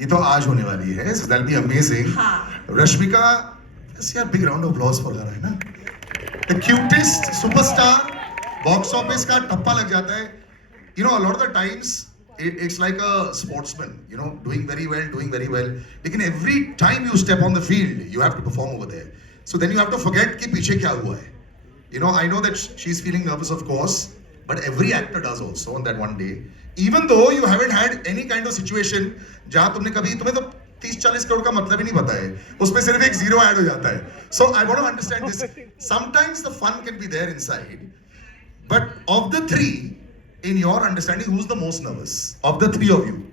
ये तो आज होने वाली है, so that'll be amazing. हाँ. रश्मिका, yes, यार big round of applause for her, है ना? The cutest superstar, box office का टप्पा लग जाता है. You know, a lot of the times it's like a sportsman, you know, doing very well. लेकिन every time you step on the field, you have to perform over there. So then you have to forget कि पीछे क्या हुआ है. You know, I know that she's feeling nervous, of course, but every actor does also on that one day. Even though you haven't had any kind of situation जहाँ तुम्हें तो 30-40 करोड़ का मतलब ही नहीं पता है, उसमें सिर्फ एक जीरो ऐड हो जाता है. So I want to understand this. Sometimes the fun can be there inside, but of the three, in your understanding, who's the most nervous? Of the three of you,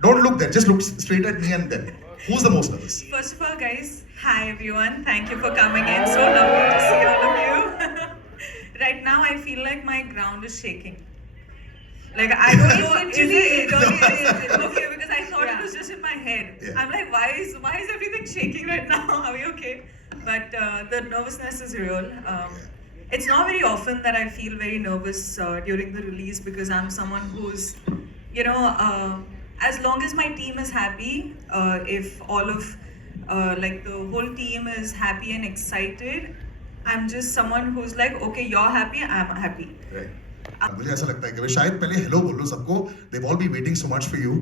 don't look there. Just look straight at me and then. Who's the most nervous? First of all, guys, hi everyone. Thank you for coming in. So lovely to see all of you. Right now, I feel like my ground is shaking. Like I don't know. Literally, It really is. Okay, because I thought it was just in my head. Yeah. I'm like, why is everything shaking right now? Are we okay? But the nervousness is real. It's not very often that I feel very nervous during the release because I'm someone who's, you know, as long as my team is happy, if all of like the whole team is happy and excited, I'm just someone who's like, okay, you're happy, I'm happy. Right. मुझे ऐसा लगता है कि शायद पहले hello बोल लो सबको. They've all been waiting so much for you,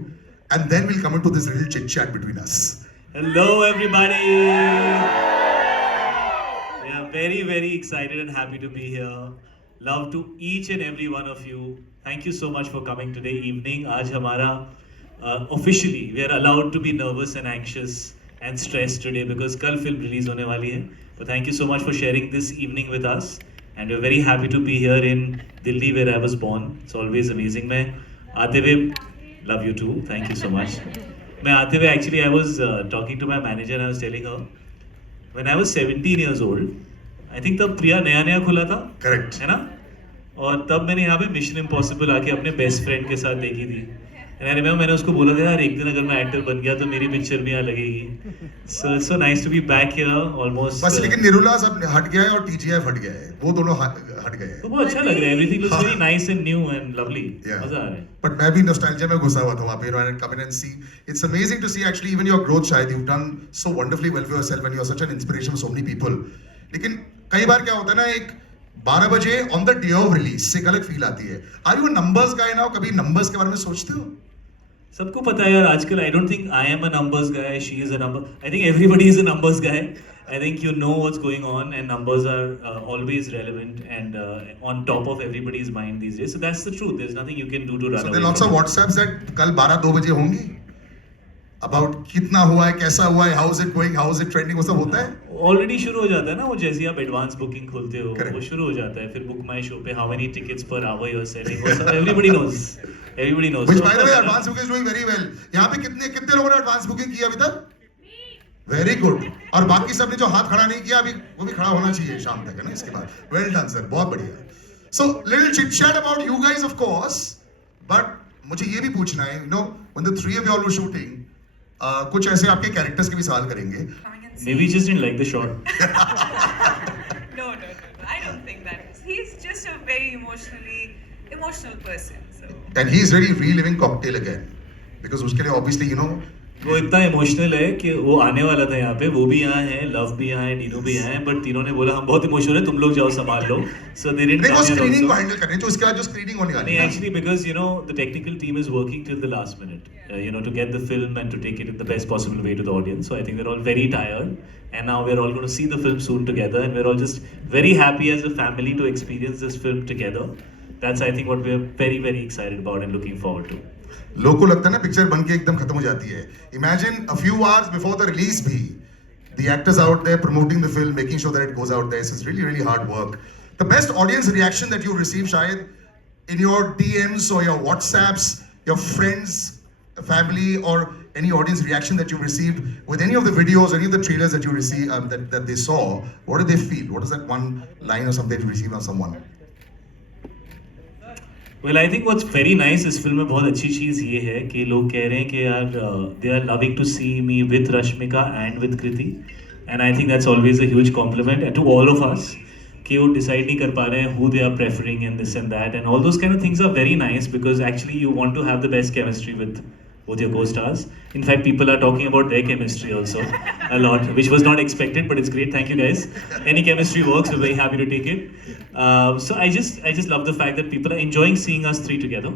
and then we'll come into this little chit chat between us. Hello, everybody. Yeah, very excited and happy to be here. Love to each and every one of you. Thank you so much for coming today evening. आज हमारा officially we are allowed to be nervous and anxious and stressed today because कल film release होने वाली है. But thank you so much for sharing this evening with us. And we're very happy to be here in Delhi where I was born. It's always amazing. मैं आते हुए love you too. Thank you so much. मैं आते हुए actually I was talking to my manager and I was telling her when I was 17 years old, I think तब प्रिया नया खुला था. Correct. है ना? और तब मैंने यहाँ पे मिशन इम्पॉसिबल आके अपने बेस्ट फ्रेंड के साथ देखी थी. And I remember मैंने उसको बोला था यार एक दिन अगर मैं एक्टर बन गया तो मेरी पिक्चर भी यहाँ लगेगी. So nice to be back here almost. बस लेकिन निरुला सब हट गया है और TGF हट गया है. वो दोनों हट गए हैं. तो बहुत अच्छा लग रहा है. Everything looks very nice and new and lovely. Yeah. मजा आ रहा है. But मैं भी nostalgia में घुसा हुआ था वहाँ पे. You know, and come in and see. It's amazing to see actually even your growth. शायद you've done so wonderfully well for yourself and you're such an inspiration for so many people. लेकिन कई बार क्या होता है ना, एक 12 बजे on the day of release से एक अलग फील आती है. Are you a numbers guy now? कभी numbers के बारे में सोचते हो? सबको पता है यार आजकल. I don't think I am a numbers guy. She is a number. I think everybody is a numbers guy. I think you know what's going on and numbers are always relevant and on top of everybody's mind these days. So that's the truth. There's nothing you can do to run So away there are lots from of it. WhatsApps that कल 12-2 बजे होंगी. About कितना हुआ है, कैसा हुआ है, how is it going, how is it trending, वो सब होता है. ऑलरेडी शुरू हो जाता है ना वो. जैसे ही आप एडवांस बुकिंग खोलते हो Correct. वो शुरू हो जाता है. फिर बुक माई शो पे how many tickets per hour you are selling, वो सब everybody knows. Which by the way advance booking is doing very well. यहाँ पे कितने लोगों ने advance booking की अभी तक? Very good. और बाकी सब ने जो हाथ खड़ा नहीं किया अभी वो भी खड़ा होना चाहिए शाम तक, है ना इसके बाद. Well done sir, बहुत बढ़िया. So little chit chat about you guys of course, but मुझे ये भी पूछना है, you know, when the three of you all were shooting, कुछ ऐसे आपके कैरेक्टर्स के भी सवाल करेंगे. Coming and see. Maybe just didn't like the shot. No. I don't think that is. He's just a very emotional person. So. And he is really reliving Cocktail again, because उसके लिए obviously you know. वो इतना emotional है कि वो आने वाला था यहाँ पे. वो भी यहाँ है, लव भी यहाँ है, टीनू भी यहाँ है, बट तीनों ने बोला हम बहुत इमोशनल है, तुम लोग जाओ संभाल लो. So they didn't नहीं वो come here स्क्रीनिंग को also. हैंडल करने जो इसके बाद जो स्क्रीनिंग होने वाली नहीं, है. actually because you know the technical team is working till the last minute, you know, to get the film and to take it in the best possible way to the audience. So I think they're all very tired, and now we're all going to see the film soon together, and we're all just very happy as a family to experience this film together. That's I think what we're very excited about and looking forward to. लोग को लगता है ना picture बन के एकदम खत्म हो जाती है. Imagine a few hours before the release भी the actors out there promoting the film, making sure that it goes out there. So it's really hard work. The best audience reaction that you receive शायद in your DMs or your WhatsApps, your friends, family, or any audience reaction that you received with any of the videos, any of the trailers that you receive that they saw. What did they feel? What is that one line or something you received on someone? Well, I think what's very nice इस film में बहुत अच्छी चीज़ ये है कि लोग कह रहे हैं कि यार they are loving to see me with Rashmika and with Kriti, and I think that's always a huge compliment and to all of us कि वो decide नहीं कर पा रहे हैं who they are preferring and this and that and all those kind of things are very nice because actually you want to have the best chemistry with both your co-stars. In fact, people are talking about their chemistry also a lot, which was not expected, but it's great. Thank you guys. Any chemistry works. We're very happy to take it. So I just love the fact that people are enjoying seeing us three together.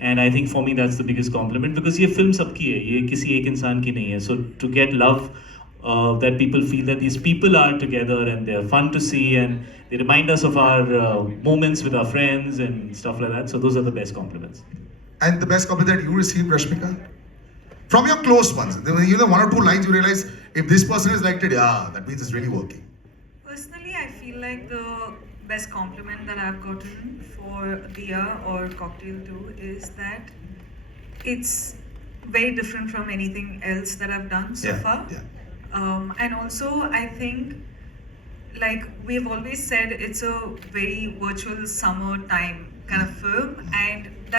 And I think for me that's the biggest compliment because ये film सबकी है, ये किसी एक इंसान की नहीं है. So to get love, that people feel that these people are together and they're fun to see and they remind us of our moments with our friends and stuff like that. So those are the best compliments. And the best compliment that you received, Rashmika? From your close ones. You know, one or two lines you realize, if this person is liked it, yeah, that means it's really working. Personally, I feel like the best compliment that I've gotten for Diya or Cocktail 2 is that it's very different from anything else that I've done so far. Yeah. And also, I think, like we've always said, it's a very virtual summer time kind of film, and